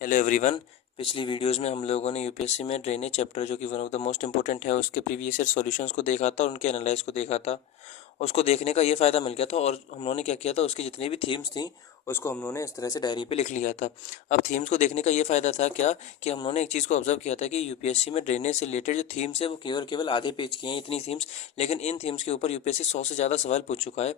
Hello everyone. पिछली videos में हम लोगों ने यूपीएससी में ड्रेनेज चैप्टर जो कि one of the most important है उसके प्रीवियस ईयर सॉल्यूशंस को देखा था और उनके एनालाइज को देखा था। उसको देखने का ये फ़ायदा मिल गया था और हम लोगों ने क्या किया था, उसकी जितनी भी थीम्स थी उसको हम लोगों ने इस तरह से डायरी पे लिख लिया था। अब थीम्स को देखने का ये फ़ायदा था क्या कि हम लोगों ने एक चीज़ को ऑब्जर्व किया था कि यूपीएससी में ड्रेनेज से रिलेटेड जो थीम्स है वो केवल केवल आधे पेज की हैं इतनी थीम्स, लेकिन इन थीम्स के ऊपर यूपीएससी 100 से ज़्यादा सवाल पूछ चुका है।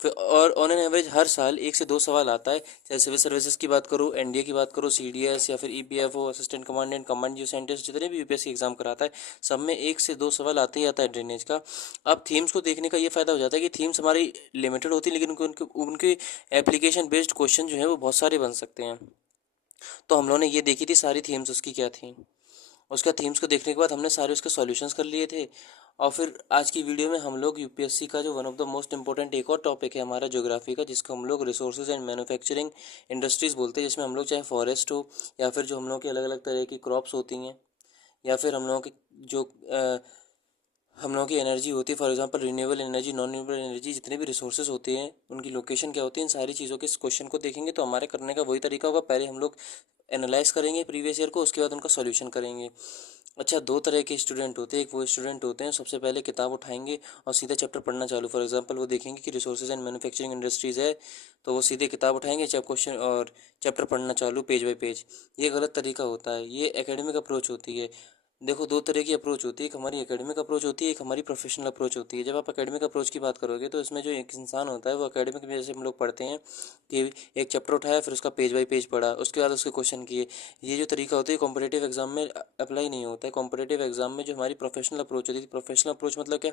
फिर और ऑन एन एवरेज हर साल 1 से 2 सवाल आता है, चाहे सिविल सर्विसेज की बात करूँ, एनडीए की बात करूँ, सीडीएस या फिर ईपीएफओ, असिस्टेंट कमांडेंट, कमांड जो साइंटिस्ट, जितने भी यूपीएससी एग्जाम कराता है सब में 1 से 2 सवाल आते ही आता है ड्रेनेज का। अब थीम्स को देखने का ये फ़ायदा हो जाता है कि थीम्स हमारी लिमिटेड होती है, लेकिन उनके उनके एप्लीकेशन बेस्ड क्वेश्चन जो है वो बहुत सारे बन सकते हैं। तो हम लोगों ने ये देखी थी सारी थीम्स उसकी क्या थी। उसका थीम्स को देखने के बाद हमने सारे उसके सॉल्यूशंस कर लिए थे। और फिर आज की वीडियो में हम लोग यूपीएससी का जो one of the most important एक और टॉपिक है हमारा ज्योग्राफी का, जिसको हम लोग रिसोर्सेज एंड मैन्युफैक्चरिंग इंडस्ट्रीज बोलते हैं, जिसमें हम लोग चाहे फॉरेस्ट हो या फिर जो हम लोग की अलग अलग तरह की क्रॉप्स होती हैं या फिर हम लोगों की जो हम लोगों की एनर्जी होती है, for example renewable energy, non renewable energy, जितने भी रिसोर्सेज होते हैं उनकी लोकेशन क्या होती है, इन सारी चीज़ों के इस क्वेश्चन को देखेंगे तो हमारे करने का वही तरीका होगा। पहले हम लोग एनालाइज करेंगे प्रीवियस ईयर को, उसके बाद उनका सॉल्यूशन करेंगे। अच्छा, दो तरह के स्टूडेंट होते हैं। एक वो स्टूडेंट होते हैं सबसे पहले किताब उठाएंगे और सीधा चैप्टर पढ़ना चालू, फॉर एग्जांपल वो देखेंगे कि रिसोर्सेज एंड मैन्युफैक्चरिंग इंडस्ट्रीज़ है तो वो सीधे किताब उठाएंगे, चैप क्वेश्चन और चैप्टर पढ़ना चालू पेज बाय पेज। ये गलत तरीका होता है, ये एकेडमिक अप्रोच होती है। देखो, दो तरह की अप्रोच होती है, एक हमारी एकेडमिक अप्रोच होती है, एक हमारी प्रोफेशनल अप्रोच होती है। जब आप एकेडमिक अप्रोच की बात करोगे तो इसमें जो एक इंसान होता है वो एकेडमिक में जैसे हम लोग पढ़ते हैं कि एक चैप्टर उठाया फिर उसका पेज बाय पेज पढ़ा, उसके बाद उसके क्वेश्चन किए। ये जो तरीका होता है कॉम्पिटेटिव एग्जाम में अप्लाई नहीं होता है। कॉम्पिटेटिव एग्जाम में जो हमारी प्रोफेशनल अप्रोच होती है, प्रोफेशनल अप्रोच मतलब क्या?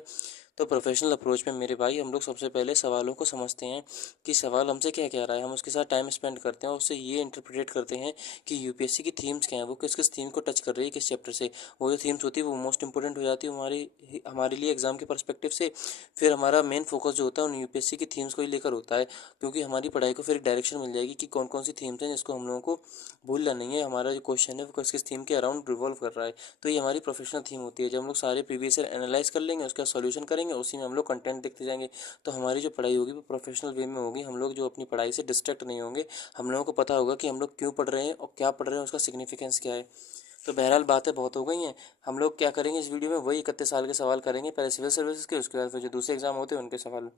तो प्रोफेशनल अप्रोच में मेरे भाई हम लोग सबसे पहले सवालों को समझते हैं कि सवाल हमसे क्या कह रहा है, हम उसके साथ टाइम स्पेंड करते हैं और उससे ये इंटरप्रेट करते हैं कि यूपीएससी की थीम्स क्या है, वो किस किस थीम को टच कर रही है किस चैप्टर से। वो जो थीम्स होती है वो मोस्ट इंपॉर्टेंट हो जाती है हमारी हमारे लिए एग्जाम के परस्पेक्टिव से। फिर हमारा मेन फोकस जो होता है उन यूपीएससी की थीम्स को ही लेकर होता है, क्योंकि हमारी पढ़ाई को फिर एक डायरेक्शन मिल जाएगी कि कौन कौन सी थीम्स हैं जिसको हम लोगों को भूलना नहीं है। हमारा जो क्वेश्चन है वो किस किस थीम के अराउंड रिवॉल्व कर रहा है। तो ये हमारी प्रोफेशनल थीम होती है। जब हम लोग सारे प्रीवियस ईयर एनालाइज कर लेंगे, उसका सॉल्यूशन करेंगे, उसी में हम लोग कंटेंट देखते जाएंगे, तो हमारी जो पढ़ाई होगी वो प्रोफेशनल वे में होगी। हम लोग जो अपनी पढ़ाई से डिस्ट्रैक्ट नहीं होंगे, हम लोगों को पता होगा कि हम लोग क्यों पढ़ रहे हैं और क्या पढ़ रहे हैं, उसका सिग्निफिकेंस क्या है। तो बहरहाल बातें बहुत हो गई हैं। हम लोग क्या करेंगे इस वीडियो में, वही 31 साल के सवाल करेंगे, पहले सिविल सर्विसेज के, उसके बाद फिर जो दूसरे एग्जाम होते हैं उनके सवाल।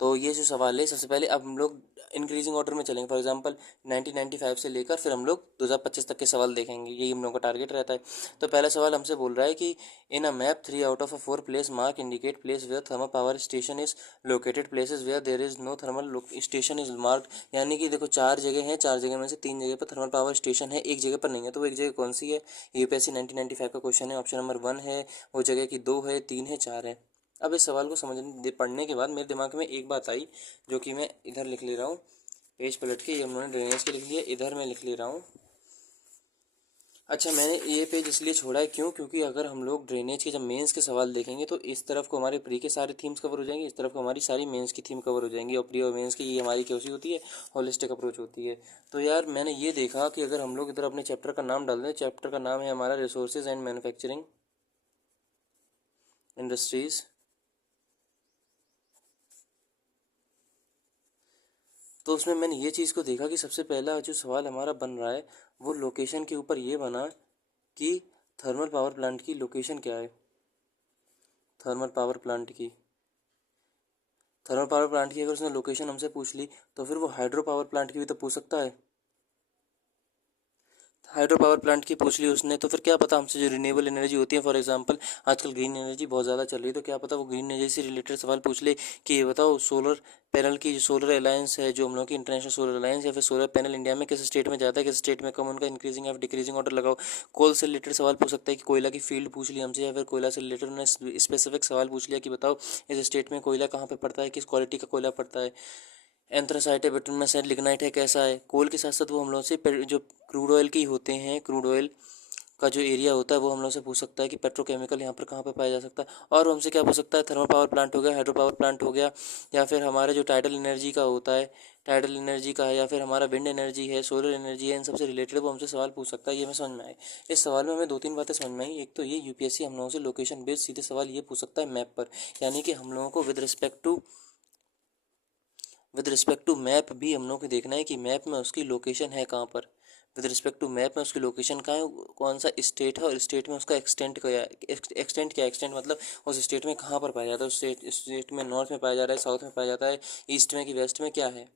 तो ये जो सवाल है सबसे पहले अब हम लोग इंक्रीजिंग ऑर्डर में चलेंगे। फॉर एग्जांपल 1995 से लेकर फिर हम लोग 2025 तक के सवाल देखेंगे, यही हम लोगों का टारगेट रहता है। तो पहला सवाल हमसे बोल रहा है कि in a map 3 out of 4 place mark indicate place where thermal power station is located, places where there is no thermal station is marked. यानी कि देखो 4 जगह हैं, 4 जगह में से 3 जगह पर थर्मल पावर स्टेशन है, एक जगह पर नहीं है। तो वो एक जगह कौन सी है? यूपीएससी 1995 का क्वेश्चन है। ऑप्शन नंबर 1 है, वो जगह की 2 है, 3 है, 4 है। अब इस सवाल को समझने पढ़ने के बाद मेरे दिमाग में एक बात आई, जो कि मैं इधर लिख ले रहा हूँ, पेज पलट के। ये उन्होंने ड्रेनेज के लिख लिया, इधर मैं लिख ले रहा हूँ। अच्छा, मैंने ये पेज इसलिए छोड़ा है क्यों? क्योंकि अगर हम लोग ड्रेनेज के जब मेंस के सवाल देखेंगे तो इस तरफ को हमारे प्री के सारे थीम्स कवर हो जाएंगे, इस तरफ को हमारी सारी मेंस की थीम कवर हो जाएंगी। और प्री और मेंस की ये हमारी कैसी होती है? होलिस्टिक अप्रोच होती है। तो यार मैंने ये देखा कि अगर हम लोग इधर अपने चैप्टर का नाम डाल दें, चैप्टर का नाम है हमारा रिसोर्सेज एंड मैन्युफैक्चरिंग इंडस्ट्रीज़, तो उसमें मैंने ये चीज़ को देखा कि सबसे पहला जो सवाल हमारा बन रहा है वो लोकेशन के ऊपर ये बना कि थर्मल पावर प्लांट की लोकेशन क्या है। थर्मल पावर प्लांट की थर्मल पावर प्लांट की अगर उसने लोकेशन हमसे पूछ ली तो फिर वो हाइड्रो पावर प्लांट की भी तो पूछ सकता है। हाइड्रो पावर प्लांट की पूछ ली उसने, तो फिर क्या पता हमसे जो रिन्यूएबल एनर्जी होती है, फॉर एग्जांपल आजकल ग्रीन एनर्जी बहुत ज़्यादा चल रही है, तो क्या पता वो ग्रीन एनर्जी से रिलेटेड सवाल पूछ ले कि ये बताओ सोलर पैनल की जो सोलर अलायंस है, जो हम लोग की इंटरनेशनल सोलर अलायंस या फिर सोलर पैनल इंडिया में किस स्टेट में ज़्यादा है किस स्टेट में कम, उनका इंक्रीजिंग या डिक्रीजिंग ऑर्डर लगाओ। कोल से रिलेटेड सवाल पूछ सकता है कि कोयला की फील्ड पूछ ली हमसे, या फिर कोयला से रिलेटेड उन्होंने स्पेसिफिक सवाल पूछ लिया कि बताओ इस स्टेट में कोयला कहाँ पे पड़ता है, किस क्वालिटी का कोयला पड़ता है। एंथ्रासाइट है, बिटुमिनस है, लिग्नाइट है, कैसा है। कोल के साथ साथ वो हम लोग से जो क्रूड ऑयल की होते हैं, क्रूड ऑयल का जो एरिया होता है वो हम लोग से पूछ सकता है कि पेट्रोकेमिकल यहाँ पर कहाँ पे पाया जा सकता है। और वो हमसे क्या पूछ सकता है? थर्मल पावर प्लांट हो गया, हाइड्रो पावर प्लांट हो गया, या फिर हमारे जो टाइडल एनर्जी का होता है, टाइडल एनर्जी का है, या फिर हमारा विंड एनर्जी है, सोलर एनर्जी है, इन सबसे रिलेटेड वो हमसे सवाल पूछ सकता है। ये मैं समझ में आई। इस सवाल में हमें दो तीन बातें समझ में आई। एक तो ये यूपीएससी हम लोगों से लोकेशन बेस्ड सीधे सवाल ये पूछ सकता है मैप पर, यानी कि हम लोगों को विद रिस्पेक्ट टू मैप भी हम लोग को देखना है कि मैप में उसकी लोकेशन है कहाँ पर। विद रिस्पेक्ट टू मैप में उसकी लोकेशन कहाँ है, कौन सा स्टेट है, और स्टेट में उसका एक्सटेंट क्या है। एक्सटेंट क्या है, एक्सटेंट मतलब उस स्टेट में कहाँ पर पाया जाता है, उस स्टेट में नॉर्थ में पाया जा रहा है, साउथ में पाया जाता है, ईस्ट में कि वेस्ट में, क्या है।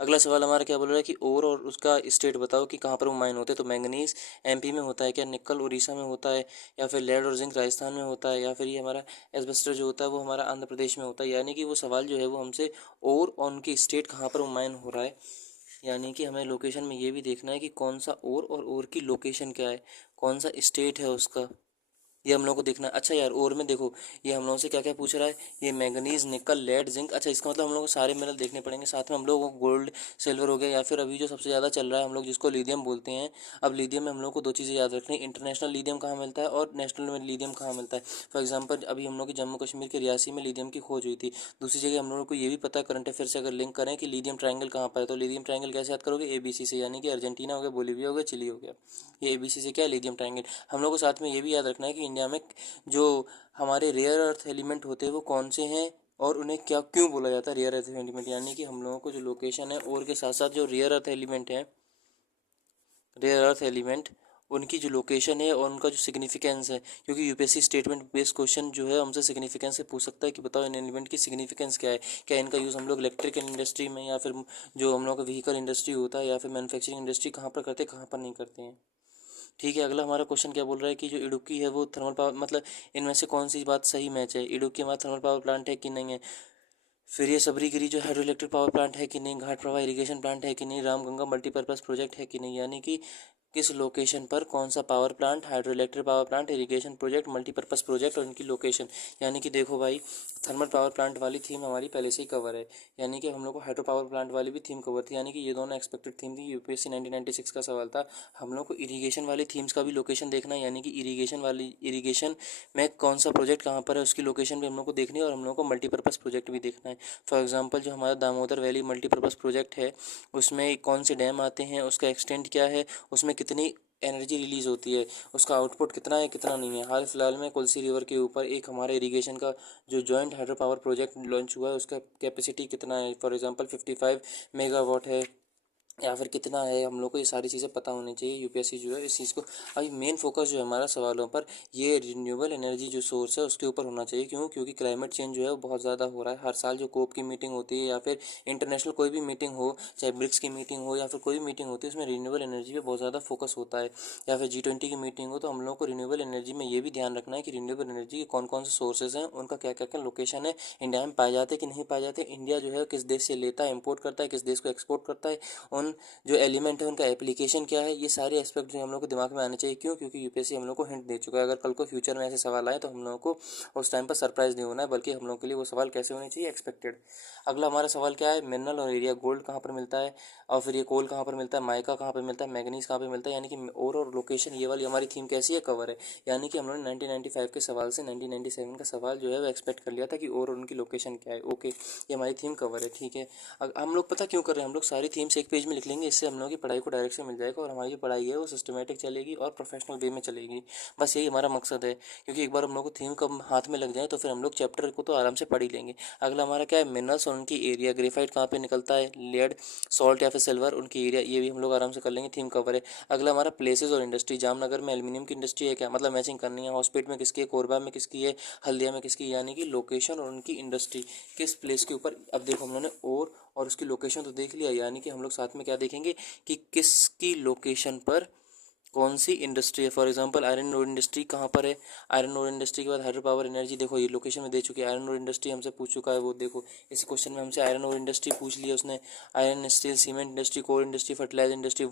अगला सवाल हमारा क्या बोल रहा है कि और उसका स्टेट बताओ कि कहाँ पर वो माइन होते हैं। तो मैंगनीज एमपी में होता है क्या, निकल उड़ीसा में होता है, या फिर लेड और जिंक राजस्थान में होता है, या फिर ये हमारा एस्बेस्टर जो होता है वो हमारा आंध्र प्रदेश में होता है। यानी कि वो सवाल जो है वो हमसे और उनकी स्टेट कहाँ पर वो माइन हो रहा है, यानी कि हमें लोकेशन में ये भी देखना है कि कौन सा और की लोकेशन क्या है, कौन सा स्टेट है उसका, ये हम लोग को देखना है। अच्छा यार, और में देखो ये हम लोगों से क्या क्या पूछ रहा है, ये मैंगनीज निकल लेड जिंक। अच्छा, इसका मतलब हम लोग को सारे मिनरल देखने पड़ेंगे, साथ में हम लोग को गोल्ड सिल्वर हो गया, या फिर अभी जो सबसे ज़्यादा चल रहा है हम लोग जिसको लिथियम बोलते हैं। अब लिथियम में हम लोग को दो चीज़ें याद रखनी है, इंटरनेशनल लिथियम कहाँ मिलता है और नेशनल में लिथियम कहाँ मिलता है। फॉर एग्जाम्पल अभी हम लोग के जम्मू कश्मीर के रियासी में लिथियम की खोज हुई थी। दूसरी जगह हम लोगों को ये भी पता है, करंट अफेयर से अगर लिंक करें कि लिथियम ट्रायंगल कहाँ पर है, तो लिथियम ट्रायंगल कैसे याद करोगे, ABC से, यानी कि अर्जेंटीना हो गया, बोलीविया हो गया, चिली हो गया, ये ABC से क्या है, लिथियम ट्रायंगल। हम लोग को साथ में ये भी याद रखना है कि इंडिया में जो हमारे रेयर अर्थ एलिमेंट होते हैं वो कौन से हैं और उन्हें क्या क्यों बोला जाता है रेयर अर्थ एलिमेंट। यानी कि हम लोगों को जो लोकेशन है और के साथ साथ जो रेयर अर्थ एलिमेंट है, रेयर अर्थ एलिमेंट, उनकी जो लोकेशन है और उनका जो सिग्निफिकेंस है, क्योंकि यूपीएससी स्टेटमेंट बेस्ड क्वेश्चन जो है हमसे सिग्निफिकेंस से पूछ सकता है कि बताओ इन एलिमेंट की सिग्निफिकेंस क्या है, क्या इनका यूज़ हम लोग इलेक्ट्रिकल इंडस्ट्री में या फिर जो हम लोग का व्हीकल इंडस्ट्री होता है या फिर मैन्युफैक्चरिंग इंडस्ट्री कहाँ पर करते हैं, कहाँ पर नहीं करते हैं। ठीक है, अगला हमारा क्वेश्चन क्या बोल रहा है कि जो इडुक्की है वो थर्मल पावर, मतलब इनमें से कौन सी बात सही मैच है, इडुक्की हमारा थर्मल पावर प्लांट है कि नहीं है। फिर ये सबरीगिरी जो हाइड्रो इलेक्ट्रिक पावर प्लांट है कि नहीं, घाट प्रवाह इरिगेशन प्लांट है कि नहीं, रामगंगा मल्टीपर्पज़ प्रोजेक्ट है कि नहीं। यानी कि किस लोकेशन पर कौन सा power plant, hydro electric power plant, irrigation project, multipurpose project और उनकी लोकेशन। यानी कि देखो भाई, थर्मल पावर प्लांट वाली थीम हमारी पहले से ही कवर है, यानी कि हम लोग को हाइड्रो पावर प्लांट वाली भी थीम कवर थी, यानी कि ये दोनों एक्सपेक्टेड थीम थी। यूपीएससी 1996 का सवाल था। हम लोग को इरिगेशन वाली थीम्स का भी लोकेशन देखना है, यानी कि इरिगेशन में कौन सा प्रोजेक्ट कहाँ पर है उसकी लोकेशन भी हम लोग को देखनी है, और हम लोग को मल्टीपर्पज़ प्रोजेक्ट भी देखना है। फॉर एग्जांपल जो हमारा दामोदर वैली मल्टीपर्पज़ प्रोजेक्ट है उसमें कौन से डैम आते हैं, उसका एक्सटेंट क्या है, उसमें कितनी एनर्जी रिलीज होती है, उसका आउटपुट कितना है कितना नहीं है। हाल फिलहाल में कोलसी रिवर के ऊपर एक हमारे इरिगेशन का जो joint hydro power project launch हुआ है उसका कैपेसिटी कितना है, फॉर एग्जांपल 55 मेगावाट है या फिर कितना है। हम लोग को ये सारी चीज़ें पता होनी चाहिए, यूपीएससी जो है इस चीज़ को। अभी मेन फोकस जो है हमारा सवालों पर, ये रिन्यूएबल एनर्जी जो सोर्स है उसके ऊपर होना चाहिए। क्यों, क्योंकि क्लाइमेट चेंज जो है वो बहुत ज़्यादा हो रहा है। हर साल जो कोप की मीटिंग होती है या फिर इंटरनेशनल कोई भी मीटिंग हो, चाहे ब्रिक्स की मीटिंग हो या फिर कोई भी मीटिंग होती है, उसमें रिन्यूएबल एनर्जी पर बहुत ज़्यादा फोकस होता है। या फिर G20 की मीटिंग हो, तो हम लोग को रिन्यूएबल एनर्जी में ये भी ध्यान रखना है कि रिन्यूएबल एनर्जी के कौन कौन से सोर्सेज हैं, उनका क्या क्या क्या लोकेशन है, इंडिया में पाए जाते हैं कि नहीं पाए जाते, इंडिया जो है किस देश से लेता है, इम्पोर्ट करता है, किस देश को एक्सपोर्ट करता है, उन जो एलिमेंट है उनका एप्लीकेशन क्या है। ये सारे एस्पेक्ट जो हम लोग को दिमाग में आने चाहिए। क्यों, क्योंकि यूपीएससी हम लोग को हिंट दे चुका है। अगर कल को फ्यूचर में ऐसे सवाल आए तो हम लोगों को उस टाइम पर सरप्राइज नहीं होना है, बल्कि हम लोग के लिए वो सवाल कैसे होने चाहिए, एक्सपेक्टेड। अगला हमारा सवाल क्या है, मिनरल और एरिया, गोल्ड कहाँ पर मिलता है, और फिर ये कोल कहाँ पर मिलता है, माइका कहाँ पर मिलता है, मैग्नीज कहाँ पर मिलता है। यानी कि और लोकेशन, ये वाली हमारी थीम कैसी है, कवर है। यानी कि हम लोगों ने 1995 के सवाल से 1997 का सवाल जो है वो एक्सपेक्ट कर लिया था कि और उनकी लोकेशन क्या है। ओके, ये हमारी थीम कवर है। ठीक है, हम लोग पता क्यों कर रहे हैं, हम लोग सारी थीम्स एक पेज में लिख लेंगे, इससे हम लोग की पढ़ाई को डायरेक्शन मिल जाएगा और हमारी जो पढ़ाई है वो सिस्टमेटिक चलेगी और प्रोफेशनल वे में चलेगी। बस यही हमारा मकसद है, क्योंकि एक बार हम लोग को थीम कब हाथ में लग जाए तो फिर हम लोग चैप्टर को तो आराम से पढ़ ही लेंगे। अगला हमारा क्या है, मिनरल्स और उनकी एरिया, ग्रेफाइट कहाँ पे निकलता है, लेड, सॉल्ट या फिर सिल्वर, उनकी एरिया, ये भी हम लोग आराम से कर लेंगे, थीम कवर है। अगला हमारा प्लेसेस और इंडस्ट्री, जामनगर में एल्यूमिनियम की इंडस्ट्री है क्या, मतलब मैचिंग करनी है। हॉस्पिटल में किसकी है, कोरबा में किसकी है, हल्दिया में किसकी, यानी कि लोकेशन और उनकी इंडस्ट्री किस प्लेस के ऊपर। अब देखो हम लोगों ने और उसकी लोकेशन तो देख लिया, यानी कि हम लोग साथ में क्या देखेंगे कि किसकी लोकेशन पर कौन सी इंडस्ट्री है। For example iron ore industry कहाँ पर है, आयरन ओर इंडस्ट्री के बाद हाइड्रो पावर एनर्जी, देखो ये लोकेशन में दे चुकी है। आयरन ओर इंडस्ट्री हमसे पूछ चुका है, वो देखो इस क्वेश्चन में हमसे आयरन ओर इंडस्ट्री पूछ लिया उसने। Iron steel, cement industry, coal industry, fertilizer industry,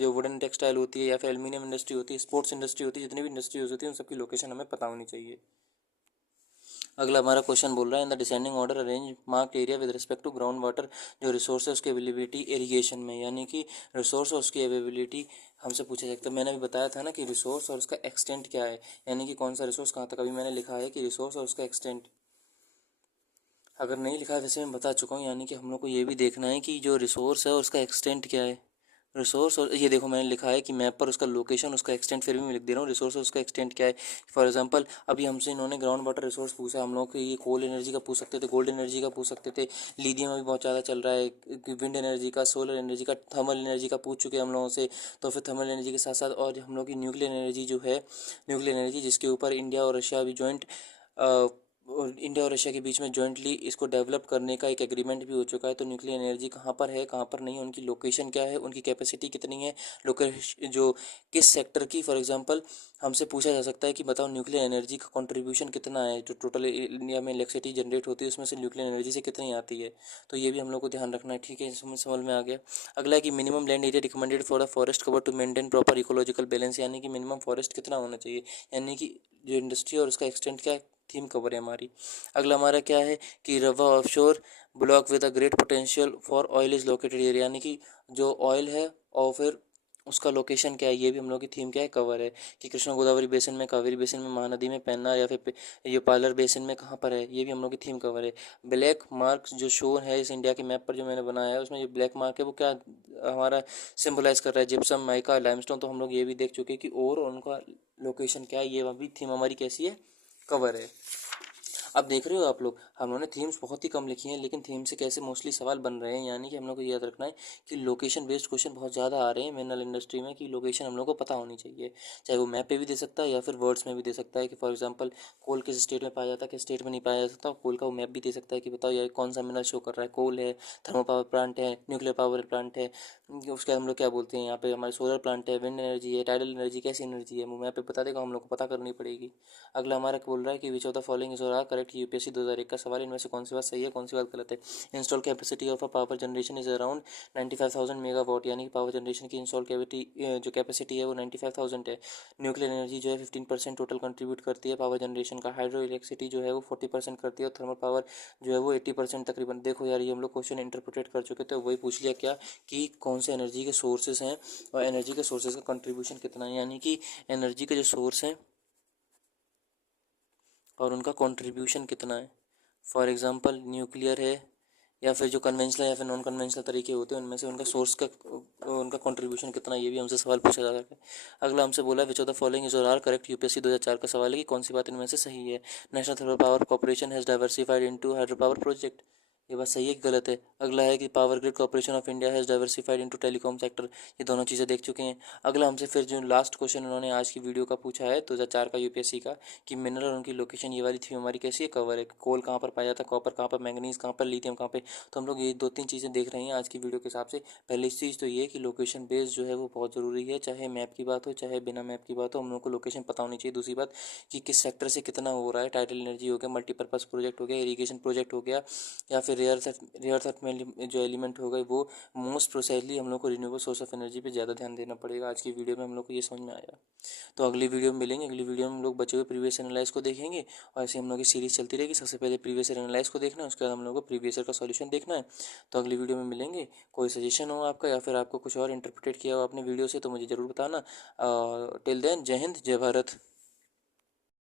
जो वुडन टेक्सटाइल होती है या फिर एल्यूमिनियम इंडस्ट्री होती है, स्पोर्ट्स इंडस्ट्री होती है, जितनी भी इंडस्ट्रीज होती है उन सबकी लोकेशन हमें पता होनी चाहिए। अगला हमारा क्वेश्चन बोल रहा है, in the descending order arrange marked area with respect to ground water, जो रिसोर्स है उसकी अवेलेबिलिटी इरीगेशन में। यानी कि रिसोर्स और उसकी अवेलेबिलिटी हमसे पूछा जाता है। मैंने अभी बताया था ना कि रिसोर्स और उसका एक्सटेंट क्या है, यानी कि कौन सा रिसोर्स कहाँ तक। अभी मैंने लिखा है कि रिसोर्स और उसका एक्सटेंट, अगर नहीं लिखा है वैसे मैं बता चुका हूँ। यानी कि हम लोग को ये भी देखना है कि जो रिसोर्स है उसका एक्सटेंट क्या है, रिसोर्स, और ये देखो मैंने लिखा है कि मैप पर उसका लोकेशन, उसका एक्सटेंट, फिर भी मैं लिख दे रहा हूँ रिसोर्स और उसका एक्सटेंट क्या है। फॉर एग्जांपल अभी हमसे इन्होंने ग्राउंड वाटर रिसोर्स पूछा, हम लोग ये कोल एनर्जी का पूछ सकते थे, गोल्ड एनर्जी का पूछ सकते थे, लिथियम अभी बहुत ज़्यादा चल रहा है, विंड एनर्जी का, सोलर एनर्जी का, थर्मल एनर्जी का पूछ चुके हैं हम लोगों से। तो फिर थर्मल एनर्जी के साथ साथ और हम लोग की न्यूक्लियर एनर्जी जो है, न्यूक्लियर एनर्जी जिसके ऊपर इंडिया और रशिया अभी जॉइंट, और इंडिया और रशिया के बीच में जॉइंटली इसको डेवलप करने का एक एग्रीमेंट भी हो चुका है। तो न्यूक्लियर एनर्जी कहाँ पर है, कहाँ पर नहीं है, उनकी लोकेशन क्या है, उनकी कैपेसिटी कितनी है, लोकेश जो किस सेक्टर की। फॉर एग्जांपल हमसे पूछा जा सकता है कि बताओ न्यूक्लियर एनर्जी का कंट्रीब्यूशन कितना है, जो टोटल इंडिया में इलेक्ट्रिसिटी जनरेट होती है उसमें से न्यूक्लियर एनर्जी से कितनी आती है। तो ये भी हम लोग को ध्यान रखना है। ठीक है, समझ में आ गया। अगला है कि minimum land area recommended for a forest cover to maintain proper ecological balance, यानी कि मिनिमम फॉरेस्ट कितना होना चाहिए, यानी कि जो इंडस्ट्री और उसका एक्सटेंट क्या थीम कवर है हमारी। अगला हमारा क्या है कि रवा offshore block with a great potential for oil is located area, यानी कि जो ऑयल है और फिर उसका लोकेशन क्या है, ये भी हम लोग की थीम क्या है, कवर है। कि कृष्णा गोदावरी बेसिन में, कावेरी बेसिन में, महानदी में, पेन्नार या फिर ये पार्लर बेसिन में कहाँ पर है, ये भी हम लोग की थीम कवर है। ब्लैक मार्क्स जो शो है इस इंडिया के मैप पर जो मैंने बनाया है, उसमें जो ब्लैक मार्क है वो क्या हमारा सिंबलाइज कर रहा है, जिप्सम, माइका, लाइमस्टोन। तो हम लोग ये भी देख चुके हैं कि और उनका लोकेशन क्या है, ये भी थीम हमारी कैसी है, कवर है। अब देख रहे हो आप लोग, हम लोगों ने थीम्स बहुत ही कम लिखी हैं, लेकिन थीम से कैसे मोस्टली सवाल बन रहे हैं, यानी कि हम लोग को याद रखना है कि लोकेशन बेस्ड क्वेश्चन बहुत ज़्यादा आ रहे हैं मिनरल इंडस्ट्री में, कि लोकेशन हम लोग को पता होनी चाहिए। चाहे वो मैप पे भी दे सकता है या फिर वर्ड्स में भी दे सकता है, कि फॉर एग्जाम्पल कोल किस स्टेट में पाया जाता है, किस स्टेट में नहीं पाया जा सकता, कोल का वो मैप भी दे सकता है कि बताओ यार कौन सा मिनरल शो कर रहा है, कोल है, थर्मो पावर प्लांट है, न्यूक्लियर पावर प्लांट है, उसके बाद हम लोग क्या बोलते हैं यहाँ पे, हमारे सोलर प्लांट है, विंड एनर्जी है, टाइडल एनर्जी, कैसी एनर्जी है, वो मैप पे बता देगा, हम लोग को पता करनी पड़ेगी। अगला हमारा बोल रहा है कि which of the following is और करेक्ट, यूपीएससी 2001 का सवाल, इनमें से कौन सी बात सही है, कौन सी बात गलत है। Install capacity of a power generation is around 95,000 megawatt, यानी कि पावर जनरेशन की इंस्टॉल जो कैपेसिटी है वो 95,000 है। न्यूक्लियर एनर्जी जो है 15% टोटल कंट्रीब्यूट करती है पावर जनरेशन का। हाइड्रो इलेक्ट्रिसिटी जो है वो 40% करती है, और थर्मल पावर जो है वो 80% तकरीबन। देखो यार, ये हम लोग क्वेश्चन इंटरप्रेट कर चुके थे, वही पूछ लिया क्या कि कौन से एनर्जी के सोर्सेज हैं और एनर्जी के सोर्सेज का कंट्रीब्यूशन कितना है, यानी कि एनर्जी के जो सोर्स हैं और उनका कंट्रीब्यूशन कितना है। फॉर एग्जांपल न्यूक्लियर है, या फिर जो कन्वेंशनल या फिर नॉन कन्वेंशनल तरीके होते हैं उनमें से उनका सोर्स का उनका कंट्रीब्यूशन कितना है, ये भी हमसे सवाल पूछा जा सकता है। अगला हमसे बोला which of the following is और आर करेक्ट, यूपीएससी 2004 का सवाल है कि कौन सी बात इनमें से सही है। National thermal power corporation has diversified into hydro power project, ये बात सही है कि गलत है। अगला है कि power grid corporation of India has diversified into telecom sector, ये दोनों चीज़ें देख चुके हैं। अगला हमसे फिर जो लास्ट क्वेश्चन उन्होंने आज की वीडियो का पूछा है 2004 का यूपीएससी का, कि मिनरल और उनकी लोकेशन, ये वाली थी हमारी कैसी है, कवर है। कोल कहाँ पर पाया जाता है, कॉपर कहाँ पर, मैंगनीज कहाँ पर, लिथियम कहाँ पे। तो हम लोग ये दो तीन चीज़ें देख रहे हैं आज की वीडियो के हिसाब से। पहली चीज़ तो ये कि लोकेशन बेस्ड जो है वो बहुत ज़रूरी है, चाहे मैप की बात हो चाहे बिना मैप की बात हो, हम लोग को लोकेशन पता होनी चाहिए। दूसरी बात कि किस सेक्टर से कितना हो रहा है, टाइडल एनर्जी हो गया, मल्टीपर्पज़ प्रोजेक्ट हो गया, इरीगेशन प्रोजेक्ट हो गया, या फिर रेयर अर्थ में जो एलिमेंट हो गए वो। मोस्ट प्रोसेसली हम लोग को रिन्यूएबल सोर्स ऑफ एनर्जी पे ज़्यादा ध्यान देना पड़ेगा। आज की वीडियो में हम लोग को ये समझ में आया। तो अगली वीडियो में मिलेंगे, अगली वीडियो में हम लोग बचे हुए प्रीवियस एनालाइज को देखेंगे, और ऐसे हम लोग की सीरीज चलती रहेगी। सबसे पहले प्रीवियस एनालाइज को देखना है, उसके बाद हम लोग को प्रीवियस का सॉल्यूशन देखना है। तो अगली वीडियो में मिलेंगे। कोई सजेशन हो आपका या फिर आपको कुछ और इंटरप्रेटेड किया हो आपने वीडियो से, तो मुझे ज़रूर बताना। टिल देन, जय हिंद, जय भारत।